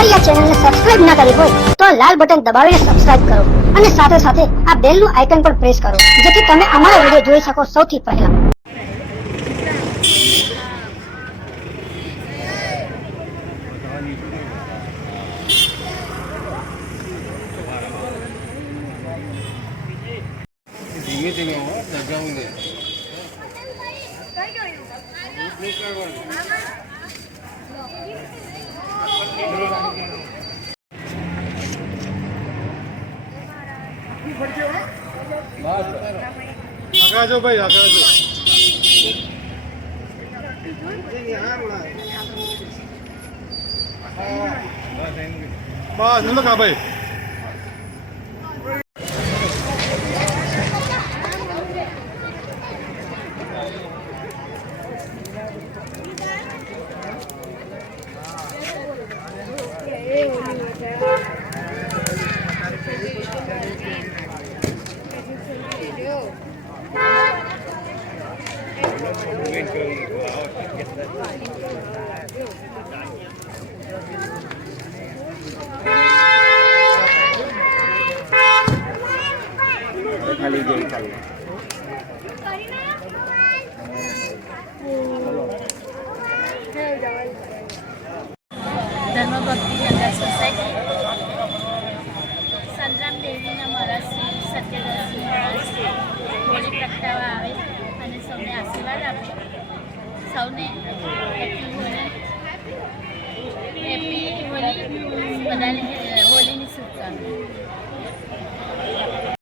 અમારી આ ચેનલને સબસ્ક્રાઇબ ના કરી હોય તો લાલ બટન દબાવીને સબસ્ક્રાઇબ કરો અને સાથે સાથે આ બેલનું આઇકન પણ પ્રેસ કરો જેથી તમે અમારા વિડિયો જોઈ શકો સૌથી પહેલા. ધીમે ધીમે લગાવું દે. આગાજો ભાઈ આગાજો. બસ નલો કા ભાઈ. ખાલી ગઈ ખાલી ધર્મભક્તિ જનરલ સોસાયટી સંતરામ દેવીના મહારાજ શ્રી સત્યદર્શી મહારાજ શ્રી હોળી પ્રગટાવવા આવે અને સૌને આશીર્વાદ આપે. સૌને હેપી હોળી બધાને હોળીની શુભકામના.